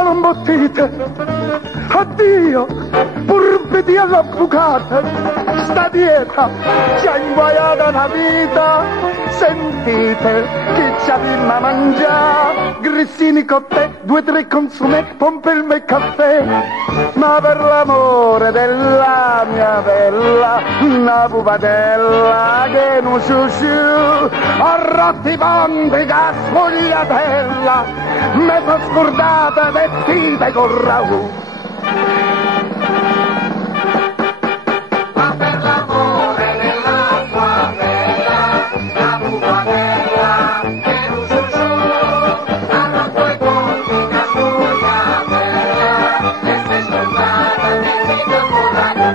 solo imbottite. Addio, burbidi all'avvocata, sta dieta ci ha inguaiata una vita. Sentite che ci abbiamo a mangiare, grissini cotte, 2 o 3 consumi, pompelme e caffè. Ma per l'amore della mia bella, una pupatella che non ciu, ho rotto i ponti che sfogliatella, mi sono scordata vestite con ragù. Ma per l'amore della sua bella, la pupatella che non ciu, ha rotto i ponti che sfogliatella, e sei scordata vestite con ragù.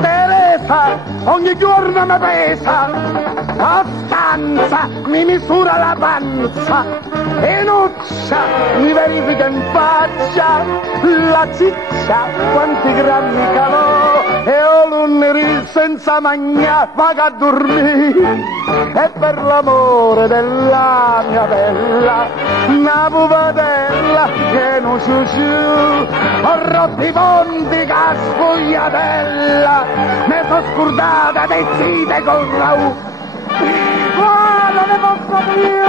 Teresa, ogni giorno mi pesa, la stanza mi misura la panza, e Nuccia mi verifica in faccia, la ciccia quanti grammi calò, e ho l'unnerì senza mangiare, vaga a dormire, e per l'amore della mia bella, una pupatella che non ciu, ho rotto i ponti che sfogliatella, mi sono scordata vestite col ragù. Ah, non ne posso più!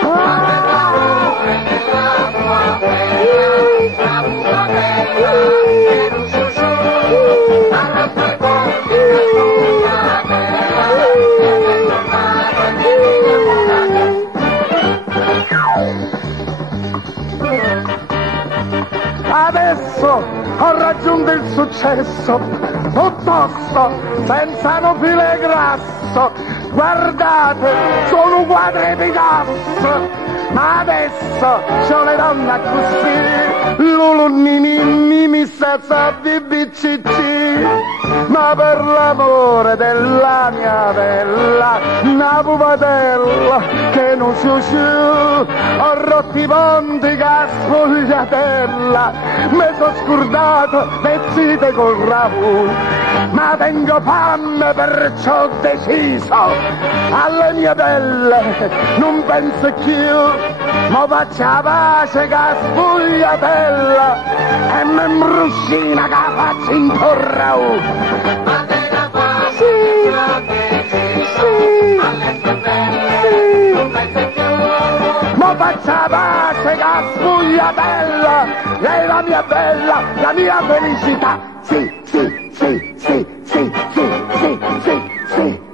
Ma per l'amore della sua bella, la pupatella che non ciu, ha rotto i ponti che sfogliatella, e sei scordata vestite con ragù. Adesso ho raggiunto il successo, piuttosto senza un filo grasso. Guardate, sono un quadro Picasso, ma adesso c'ho le donne così, Lulunini mi sa BBCC. Ma per l'amore della mia bella, una pupatella che non ciu, ho rotto i ponti che sfogliatella, mi sono scordato vestite col ragù. Ma tengo fame, perciò ho deciso, alle mie belle non penso più, ma faccio la pace che sfogliatella, e mi imbruscina che faccio intorno. Ma te la pace che ho deciso, alle tue belle non penso più. Ma faccio la pace che sfogliatella, lei è la mia bella, la mia felicità. Sì, sì, sì, sì, sì, sì, sì, sì, sì.